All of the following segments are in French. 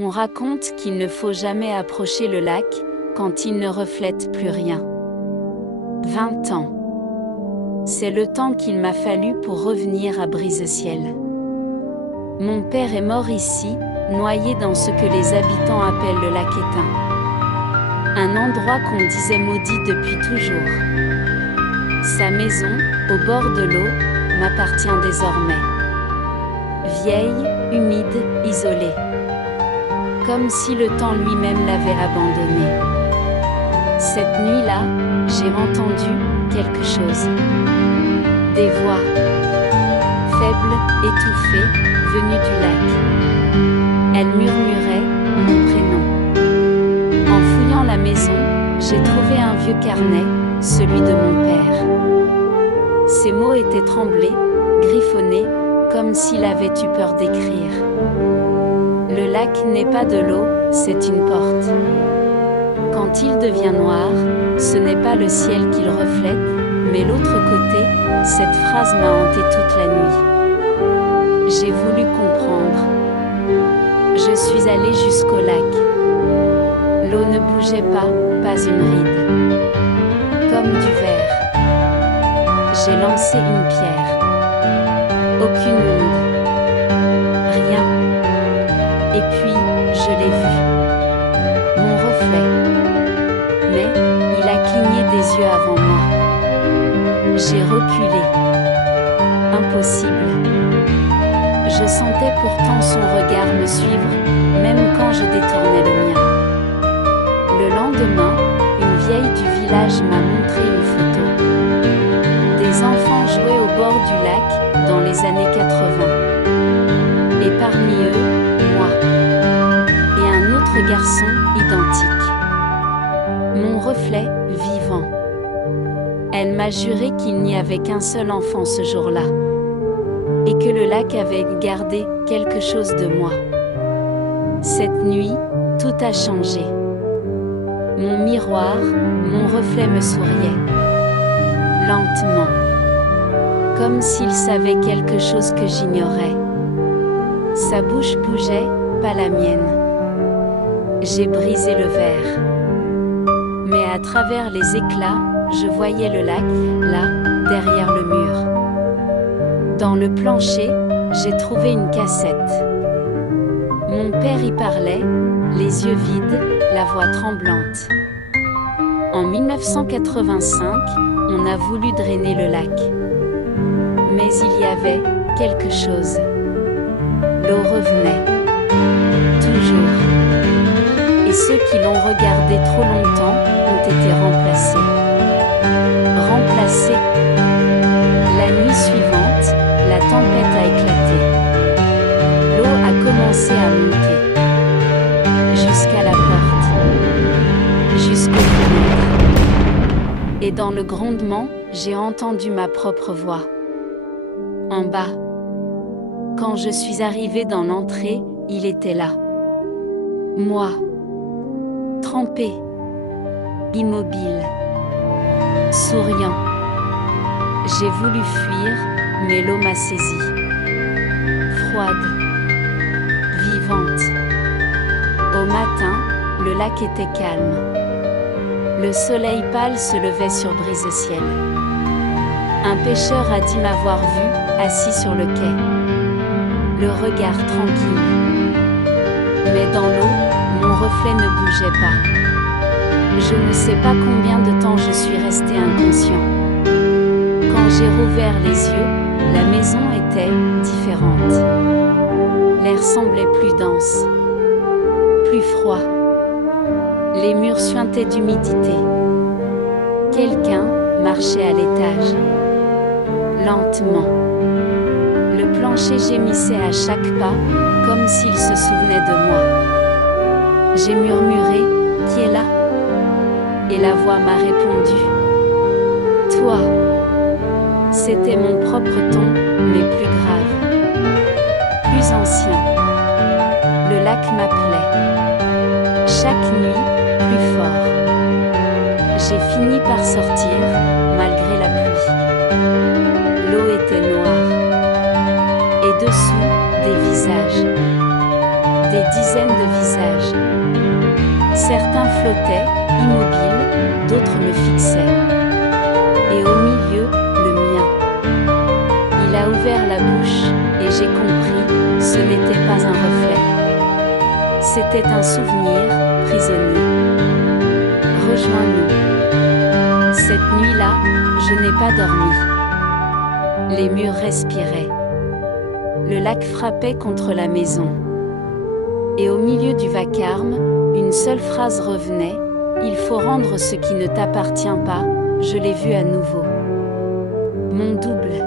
On raconte qu'il ne faut jamais approcher le lac quand il ne reflète plus rien. 20 ans. C'est le temps qu'il m'a fallu pour revenir à Brise-Ciel. Mon père est mort ici, noyé dans ce que les habitants appellent le lac éteint. Un endroit qu'on disait maudit depuis toujours. Sa maison, au bord de l'eau, m'appartient désormais. Vieille, humide, isolée. Comme si le temps lui-même l'avait abandonnée. Cette nuit-là, j'ai entendu quelque chose. Des voix, faibles, étouffées, venues du lac. Elles murmuraient mon prénom. En fouillant la maison, j'ai trouvé un vieux carnet, celui de mon père. Ces mots étaient tremblés, griffonnés, comme s'il avait eu peur d'écrire. Le lac n'est pas de l'eau, c'est une porte. Quand il devient noir, ce n'est pas le ciel qu'il reflète, mais l'autre côté. Cette phrase m'a hanté toute la nuit. J'ai voulu comprendre. Je suis allée jusqu'au lac. L'eau ne bougeait pas une ride. Comme du verre. J'ai lancé une pierre. Aucune onde. Rien. Et puis, je l'ai vu. Mon reflet. Mais, il a cligné des yeux avant moi. J'ai reculé. Impossible. Je sentais pourtant son regard me suivre, même quand je détournais le mien. Le lendemain, une vieille du village m'a montré une photo. Des enfants jouaient au bord du lac, dans les années 80. Et parmi eux, moi. Et un autre garçon, identique. Mon reflet, vivant. Elle m'a juré qu'il n'y avait qu'un seul enfant ce jour-là. Et que le lac avait gardé quelque chose de moi. Cette nuit, tout a changé. Mon miroir, mon reflet me souriait. Lentement. Comme s'il savait quelque chose que j'ignorais. Sa bouche bougeait, pas la mienne. J'ai brisé le verre. Mais à travers les éclats, je voyais le lac, là, derrière le mur. Dans le plancher, j'ai trouvé une cassette. Mon père y parlait, les yeux vides, la voix tremblante. En 1985, on a voulu drainer le lac. Mais il y avait quelque chose. L'eau revenait. Toujours. Et ceux qui l'ont regardé trop longtemps ont été remplacés. Remplacés. La nuit suivante, la tempête a éclaté. L'eau a commencé à monter. Jusqu'à la porte. Jusqu'aux fenêtres. Et dans le grondement, j'ai entendu ma propre voix. En bas. Quand je suis arrivée dans l'entrée, il était là. Moi. Trempé. Immobile. Souriant. J'ai voulu fuir, mais l'eau m'a saisie. Froide. Vivante. Au matin, le lac était calme. Le soleil pâle se levait sur Brise-Ciel. Un pêcheur a dit m'avoir vu, assis sur le quai. Le regard tranquille. Mais dans l'eau, mon reflet ne bougeait pas. Je ne sais pas combien de temps je suis resté inconscient. Quand j'ai rouvert les yeux, la maison était différente. L'air semblait plus dense, plus froid. Les murs suintaient d'humidité. Quelqu'un marchait à l'étage. Lentement. Le plancher gémissait à chaque pas, comme s'il se souvenait de moi. J'ai murmuré, « Qui est là ?» Et la voix m'a répondu. « Toi !» C'était mon propre ton, mais plus grave. Plus ancien. Le lac m'appelait. Chaque nuit, plus fort. J'ai fini par sortir, malgré la pluie. L'eau était noire. Et dessous, des visages. Des dizaines de visages. Certains flottaient, immobiles, d'autres me fixaient. Et au milieu, le mien. Il a ouvert la bouche, et j'ai compris, ce n'était pas un reflet. C'était un souvenir, prisonnier. Rejoins-nous. Cette nuit-là, je n'ai pas dormi. Les murs respiraient. Le lac frappait contre la maison. Et au milieu du vacarme, une seule phrase revenait, « Il faut rendre ce qui ne t'appartient pas », je l'ai vu à nouveau. Mon double.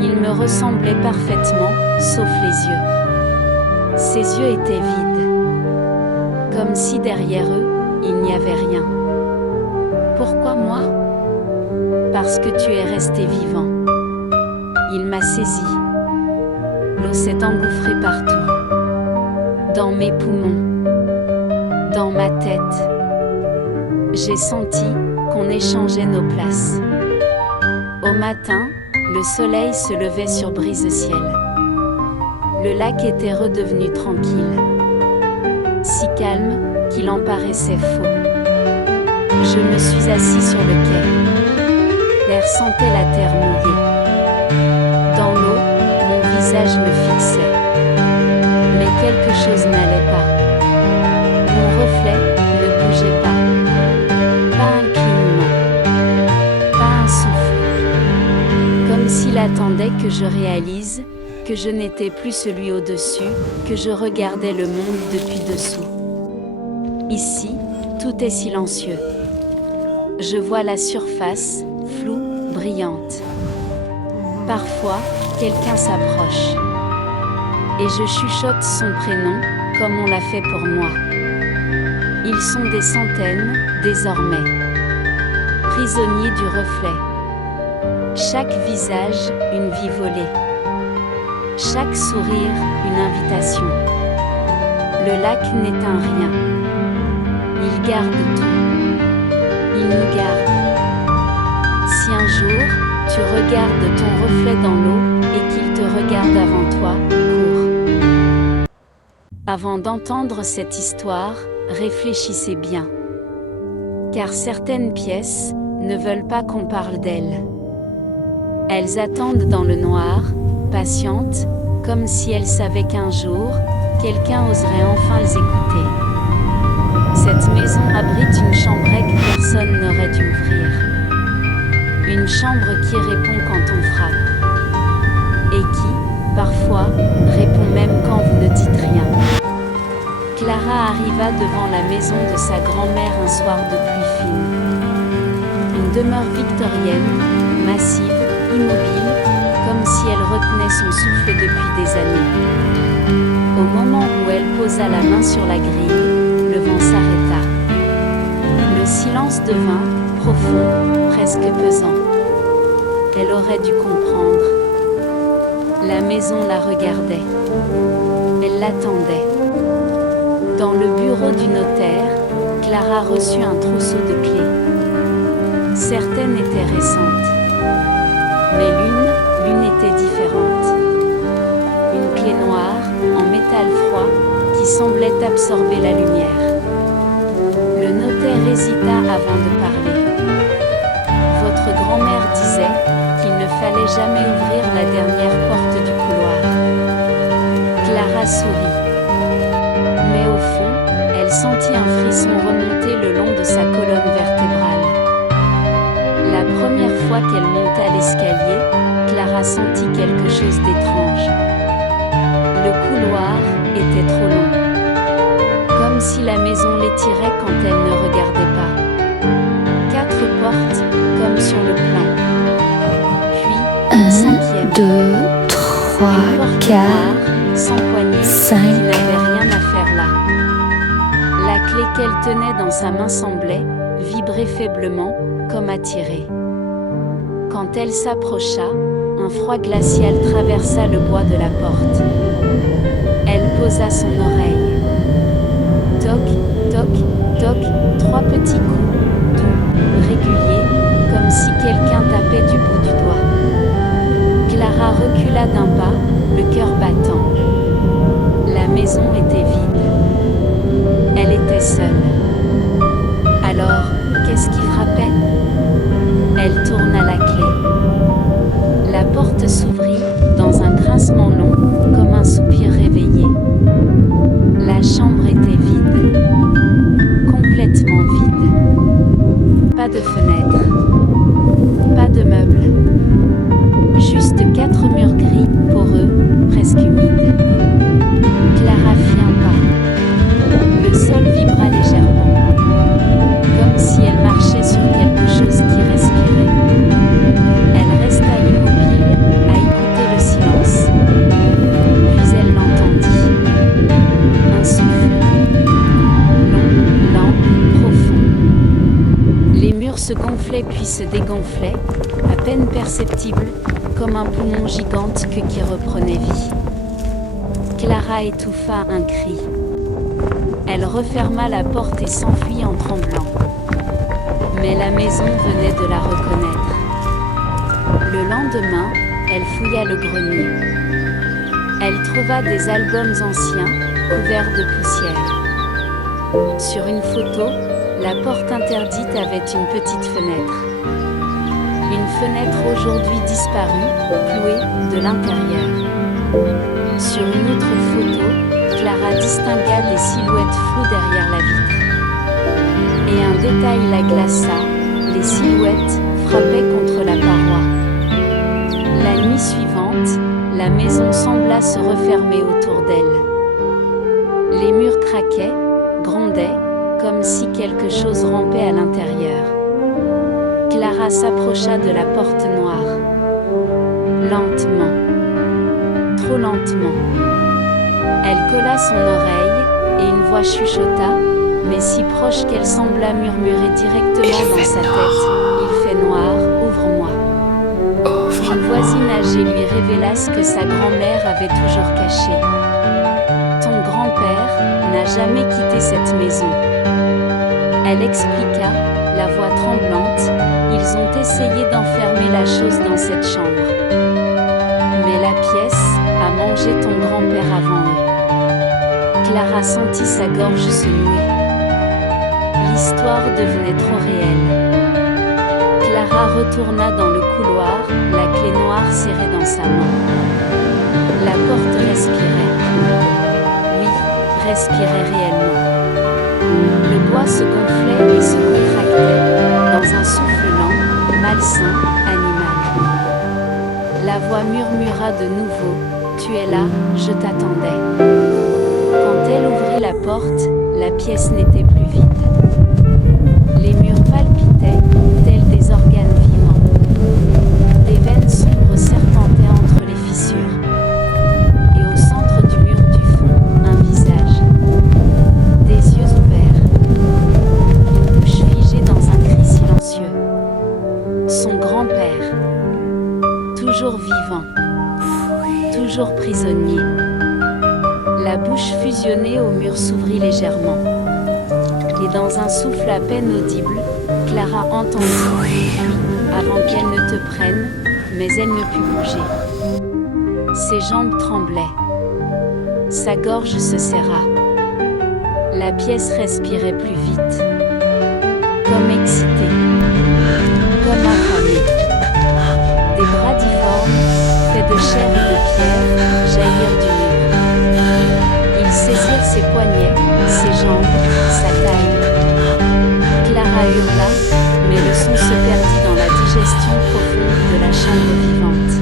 Il me ressemblait parfaitement, sauf les yeux. Ses yeux étaient vides. Comme si derrière eux, il n'y avait rien. Pourquoi moi? Parce que tu es resté vivant. Il m'a saisi. L'eau s'est engouffrée partout. Dans mes poumons. Dans ma tête. J'ai senti qu'on échangeait nos places. Au matin, le soleil se levait sur Brise-Ciel. Le lac était redevenu tranquille. Si calme qu'il en paraissait faux. Je me suis assis sur le quai. L'air sentait la terre mouillée. Dans l'eau, mon visage me fixait. Mais quelque chose n'allait pas. Mon reflet ne bougeait pas. Pas un clignement. Pas un souffle. Comme s'il attendait que je réalise que je n'étais plus celui au-dessus, que je regardais le monde depuis dessous. Ici, tout est silencieux. Je vois la surface, floue, brillante. Parfois, quelqu'un s'approche. Et je chuchote son prénom, comme on l'a fait pour moi. Ils sont des centaines, désormais. Prisonniers du reflet. Chaque visage, une vie volée. Chaque sourire, une invitation. Le lac n'est un rien. Il garde tout. Il nous garde. Si un jour, tu regardes ton reflet dans l'eau et qu'il te regarde avant toi, cours. Avant d'entendre cette histoire, réfléchissez bien. Car certaines pièces ne veulent pas qu'on parle d'elles. Elles attendent dans le noir, patientes, comme si elles savaient qu'un jour, quelqu'un oserait enfin les écouter. Cette maison abrite une chambrée que personne n'aurait dû ouvrir. Une chambre qui répond quand on frappe. Et qui, parfois, répond même quand vous ne dites rien. Clara arriva devant la maison de sa grand-mère un soir de pluie fine. Une demeure victorienne, massive, immobile, comme si elle retenait son souffle depuis des années. Au moment où elle posa la main sur la grille, le vent s'arrêta. Le silence devint profond, presque pesant. Elle aurait dû comprendre. La maison la regardait. Elle l'attendait. Dans le bureau du notaire, Clara reçut un trousseau de clés. Certaines étaient récentes. Mais l'une était différente. Une clé noire, en métal froid, qui semblait absorber la lumière. Le notaire hésita avant de parler. Votre grand-mère disait qu'il ne fallait jamais ouvrir la dernière porte du couloir. Clara sourit. Mais au fond, elle sentit un frisson remonter le long de sa colonne vertébrale. La première fois qu'elle monta l'escalier, Clara sentit quelque chose d'étrange. Le couloir était trop long. Comme si la maison l'étirait quand elle ne regardait pas. 4 portes, comme sur le plan. Puis, une cinquième. 2, 3, Une porte 4, noire, sans poignée, 5. qui n'avait rien à faire là. La clé qu'elle tenait dans sa main semblait vibrer faiblement, comme attirée. Quand elle s'approcha, un froid glacial traversa le bois de la porte. Elle posa son oreille. Toc, toc, toc, 3 petits coups, doux, réguliers, comme si quelqu'un tapait du bout du doigt. Clara recula d'un pas, le cœur battant. La maison gonflait puis se dégonflait, à peine perceptible, comme un poumon gigantesque qui reprenait vie. Clara étouffa un cri. Elle referma la porte et s'enfuit en tremblant. Mais la maison venait de la reconnaître. Le lendemain, elle fouilla le grenier. Elle trouva des albums anciens, couverts de poussière. Sur une photo, la porte interdite avait une petite fenêtre. Une fenêtre aujourd'hui disparue, clouée, de l'intérieur. Sur une autre photo, Clara distingua des silhouettes floues derrière la vitre. Et un détail la glaça, les silhouettes frappaient contre la paroi. La nuit suivante, la maison sembla se refermer autour d'elle. Les murs craquaient, grondaient, comme si quelque chose rampait à l'intérieur. Clara s'approcha de la porte noire. Lentement. Trop lentement. Elle colla son oreille, et une voix chuchota, mais si proche qu'elle sembla murmurer directement dans sa tête. Il fait noir, ouvre-moi. Une voisine âgée lui révéla ce que sa grand-mère avait toujours caché. Ton grand-père n'a jamais quitté cette maison. Elle expliqua, la voix tremblante, ils ont essayé d'enfermer la chose dans cette chambre. Mais la pièce a mangé ton grand-père avant eux. Clara sentit sa gorge se nouer. L'histoire devenait trop réelle. Clara retourna dans le couloir, la clé noire serrée dans sa main. La porte respirait. Oui, respirait réellement. Le bois se gonflait et se contractait, dans un souffle lent, malsain, animal. La voix murmura de nouveau, « Tu es là, je t'attendais. » Quand elle ouvrit la porte, la pièce n'était plus vide. Les murs palpitaient, tels des organes vivants. Des veines sombres serpentaient entre les fissures. Et au centre du mur du fond, un visage. Des yeux ouverts. Une bouche figée dans un cri silencieux. Son grand-père. Toujours vivant. Toujours prisonnier. La bouche fusionnée au mur s'ouvrit légèrement. Et dans un souffle à peine audible, Clara entendit, avant qu'elle ne te prenne, mais elle ne put bouger. Ses jambes tremblaient. Sa gorge se serra. La pièce respirait plus vite. Comme excitée. Comme affamée. Des bras difformes, faits de chair et de pierre, jaillirent du mur. Ils saisirent ses poignets, ses jambes, sa taille. Clara hurla, mais le son se perdit dans la digestion profonde de la chambre vivante.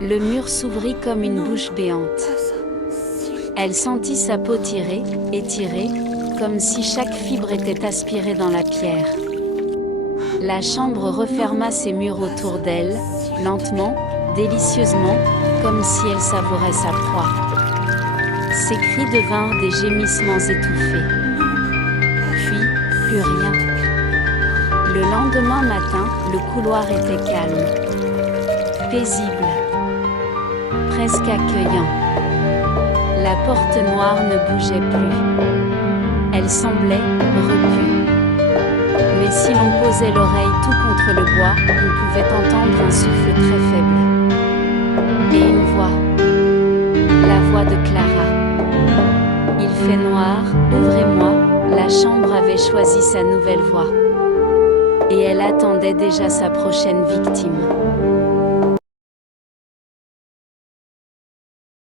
Le mur s'ouvrit comme une bouche béante. Elle sentit sa peau tirer, étirée, comme si chaque fibre était aspirée dans la pierre. La chambre referma ses murs autour d'elle, lentement, délicieusement, comme si elle savourait sa proie. Ses cris devinrent des gémissements étouffés. Puis, plus rien. Le lendemain matin, le couloir était calme. Paisible. Presque accueillant. La porte noire ne bougeait plus. Elle semblait repue. Mais si l'on posait l'oreille tout contre le bois, on pouvait entendre un souffle très faible. Et une voix. La voix de Clara. Il fait noir, ouvrez-moi. La chambre avait choisi sa nouvelle voie. Et elle attendait déjà sa prochaine victime.